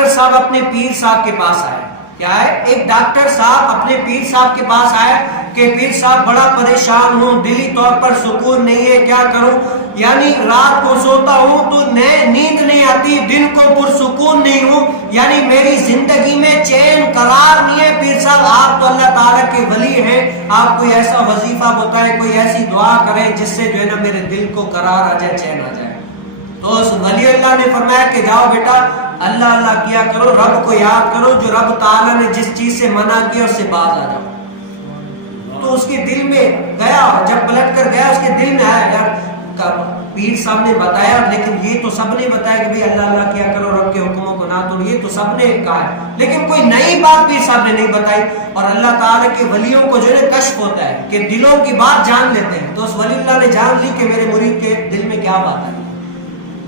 Doctor صاحب اپنے پیر صاحب کے پاس آئے. کیا ہے؟ ایک ڈاکٹر صاحب اپنے پیر صاحب کے پاس آئے کہ پیر صاحب بڑا پریشان ہوں, دلی طور پر سکون نہیں ہے, کیا کروں؟ یعنی رات کو سوتا ہوں تو نیند نہیں آتی, دن کو پرسکون نہیں ہوں, یعنی میری زندگی میں چین قرار نہیں ہے. پیر صاحب آپ تو اللہ تعالیٰ کے ولی ہیں, آپ کوئی ایسا وظیفہ بتائیں, کوئی ایسی دعا کریں جس سے جو ہے نا میرے دل کو قرار آ جائے, چین آ جائے. تو اس ولی اللہ نے فرمایا کہ جاؤ بیٹا اللہ اللہ کیا کرو, رب کو یاد کرو, جو رب تعالیٰ نے جس چیز سے منع کیا اس سے باز آ جاؤ. تو اس کے دل میں گیا, جب پلٹ کر گیا اس کے دل میں آیا یار پیر صاحب نے بتایا, لیکن یہ تو سب نے بتایا کہ بھئی اللہ اللہ کیا کرو, رب کے حکموں کو نہ توڑو, یہ تو سب نے کہا ہے, لیکن کوئی نئی بات پیر صاحب نے نہیں بتائی. اور اللہ تعالیٰ کے ولیوں کو جو ہے کشف ہوتا ہے کہ دلوں کی بات جان لیتے ہیں. تو اس ولی اللہ نے جان لی کہ میرے مرید کے دل میں کیا بات ہے.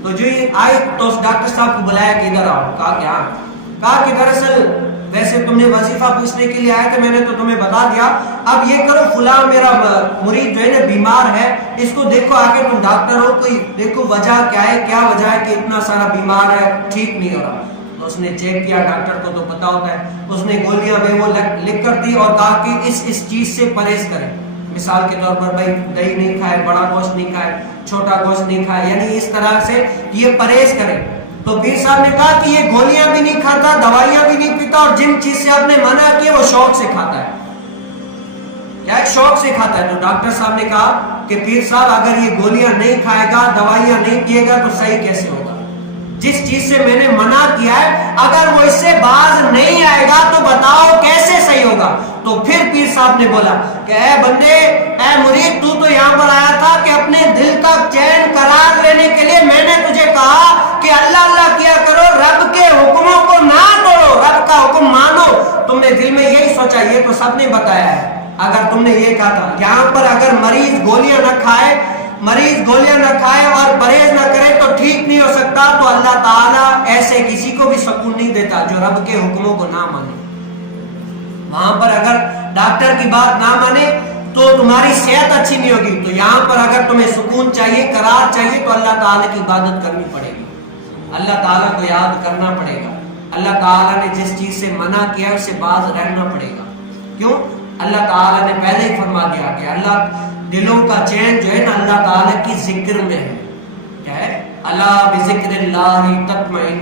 تو جو یہ آئے تو اس ڈاکٹر صاحب کو بلایا کہ ادھر آؤ. کہا کہ ہاں. کہا کہ دراصل ویسے تم نے وظیفہ پوچھنے کے لیے آئے تھے, میں نے تو تمہیں بتا دیا, اب یہ کرو فلاں میرا مرید جو ہے نا بیمار ہے, اس کو دیکھو آگے تم ڈاکٹر ہو, کوئی دیکھو وجہ کیا ہے, کیا وجہ ہے کہ اتنا سارا بیمار ہے, ٹھیک نہیں ہو رہا. تو اس نے چیک کیا, ڈاکٹر کو تو پتا ہوتا ہے, اس نے گولیاں بے وہ لکھ کر دی اور کہا کہ اس چیز سے پرہیز کریں. مثال کے طور پر بھائی دہی نہیں کھائے, بڑا گوشت نہیں کھائے, چھوٹا گوشت نہیں کھائے, یعنی اس طرح سے یہ پرہیز کریں. تو پیر صاحب نے کہا کہ یہ گولیاں بھی نہیں کھاتا, دوائیاں بھی نہیں پیتا, اور جن چیز سے آپ نے منع کیا وہ شوق سے کھاتا ہے. یا ایک شوق سے کھاتا ہے. تو ڈاکٹر صاحب نے کہا کہ پیر صاحب اگر یہ گولیاں نہیں کھائے گا, دوائیاں نہیں پیے گا, تو صحیح کیسے ہوگا؟ جس چیز سے میں نے منع کیا ہے اگر وہ اس سے باز نہیں آئے گا تو بتاؤ کیسے صحیح ہوگا؟ تو پھر پیر صاحب نے بولا کہ اے بندے, اے مرید, تو تو یہاں پر آیا تھا کہ اپنے دل کا چین قرار لینے کے لیے میں نے تجھے کہا کہ اللہ اللہ کیا کرو, رب کے حکموں کو نہ توڑو, رب کا حکم مانو. تم نے دل میں یہی سوچا, یہ تو سب نے بتایا ہے. اگر تم نے یہ کہا تھا, یہاں پر اگر مریض گولیاں نہ کھائے اور پرہیز نہ کرے تو ٹھیک نہیں ہو سکتا, تو اللہ تعالیٰ ایسے کسی کو بھی سکون نہیں دیتا جو رب کے حکموں کو نہ مانے. وہاں پر اگر ڈاکٹر کی بات نہ مانے تو تمہاری صحت اچھی نہیں ہوگی. تو یہاں پر اگر تمہیں سکون چاہیے, قرار چاہیے, تو اللہ تعالیٰ کی عبادت کرنی پڑے گی, اللہ تعالیٰ کو یاد کرنا پڑے گا. اللہ تعالیٰ نے جس چیز سے منع کیا ہے اس سے باز رہنا پڑے گا. کیوں؟ اللہ تعالیٰ نے پہلے ہی فرما دیا کہ اللہ دلوں کا چین جو ہے نا اللہ تعالیٰ کی ذکر میں ہے. کیا ہے؟ اللہ بذکر اللہ تطمئن